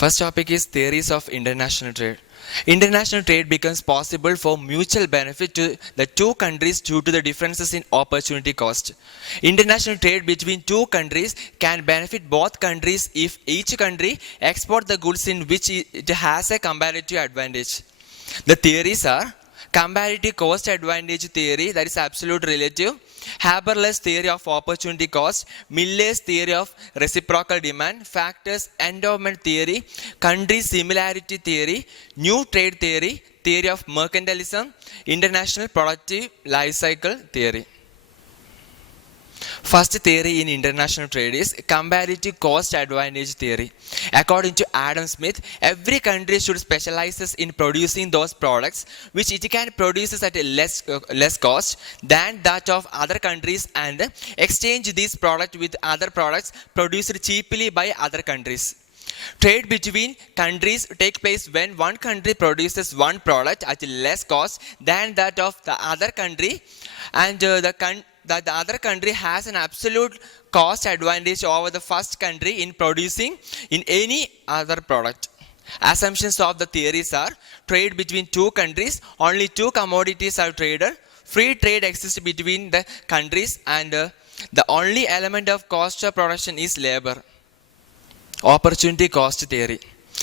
First topic is theories of international trade. International trade becomes possible for mutual benefit to the two countries due to the differences in opportunity cost. International trade between two countries can benefit both countries if each country exports the goods in which it has a comparative advantage. The theories are comparative cost advantage theory, that is absolute relative, Habermas theory of opportunity cost, Miller's theory of reciprocal demand, factors endowment theory, country similarity theory, new trade theory, theory of mercantilism, international productive life cycle theory. First theory in international trade is comparative cost advantage theory. According to Adam Smith, every country should specialize in producing those products which it can produce at a less cost than that of other countries and exchange these products with other products produced cheaply by other countries. Trade between countries take place when one country produces one product at less cost than that of the other country, and that the other country has an absolute cost advantage over the first country in producing in any other product. Assumptions of the theories are trade between two countries, only two commodities are traded, free trade exists between the countries, and the only element of cost of production is labor. Opportunity cost theory.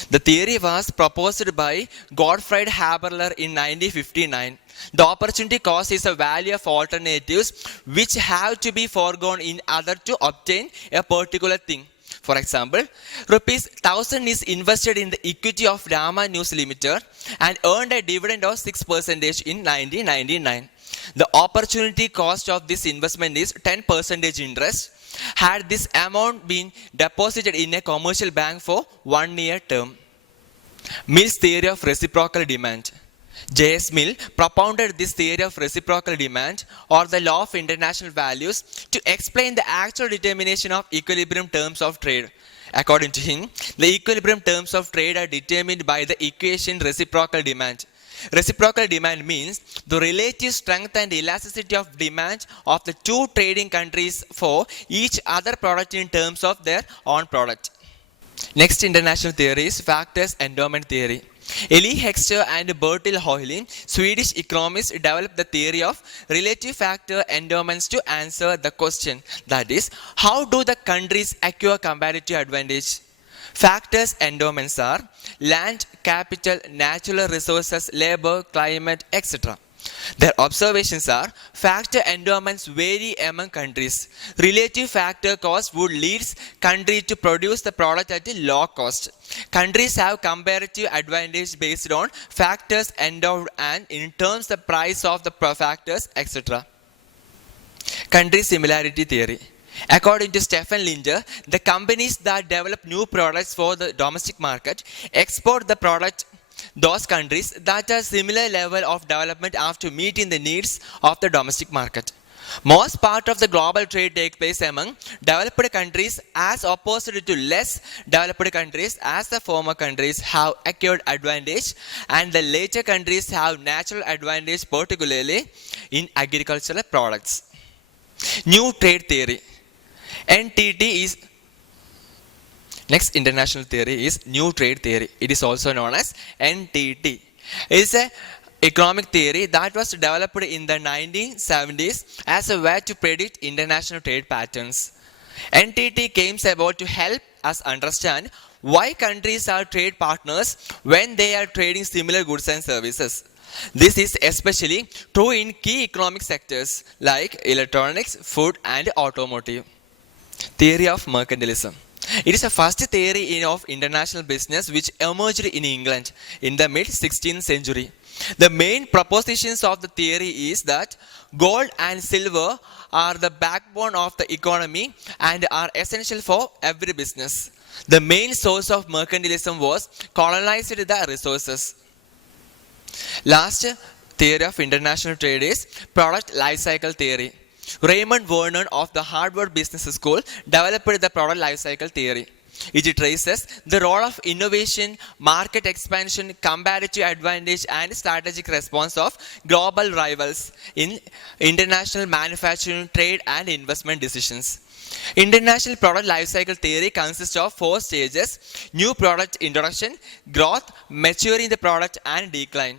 The theory was proposed by Gottfried Haberler in 1959. The opportunity cost is a value of alternatives which have to be foregone in order to obtain a particular thing. For example, rupees 1000 is invested in the equity of Rama News Limited and earned a dividend of 6% in 1999. The opportunity cost of this investment is 10% interest. Had this amount been deposited in a commercial bank for 1 year term. Mill's theory of reciprocal demand. J.S. Mill propounded this theory of reciprocal demand or the law of international values to explain the actual determination of equilibrium terms of trade. According to him, the equilibrium terms of trade are determined by the equation reciprocal demand. Reciprocal demand means the relative strength and elasticity of demand of the two trading countries for each other product in terms of their own product. Next international theory is factors endowment theory. Eli Hexter and Bertil Hoylin, Swedish economists, developed the theory of relative factor endowments to answer the question, that is, how do the countries acquire comparative advantage? Factors endowments are land, capital, natural resources, labor, climate, etc. Their observations are factor endowments vary among countries. Relative factor cost would lead country to produce the product at a low cost. Countries have comparative advantage based on factors endowed and in terms the price of the factors, etc. Country similarity theory. According to Stephen Linder, the companies that develop new products for the domestic market export the product those countries that are similar level of development after meeting the needs of the domestic market. Most part of the global trade takes place among developed countries as opposed to less developed countries, as the former countries have acquired advantage and the later countries have natural advantage, particularly in agricultural products. New trade theory. NTT is next international theory is new trade theory. It is also known as NTT. It is a economic theory that was developed in the 1970s as a way to predict international trade patterns. NTT came about to help us understand why countries are trade partners when they are trading similar goods and services. This is especially true in key economic sectors like electronics, food, and automotive. Theory of mercantilism. It is the first theory of international business which emerged in England in the mid-16th century. The main propositions of the theory is that gold and silver are the backbone of the economy and are essential for every business. The main source of mercantilism was colonized the resources. Last theory of international trade is product life cycle theory. Raymond Vernon of the Harvard Business School developed the product life cycle theory. It traces the role of innovation, market expansion, comparative advantage, and strategic response of global rivals in international manufacturing, trade, and investment decisions. International product lifecycle theory consists of 4 stages: new product introduction, growth, maturing the product, and decline.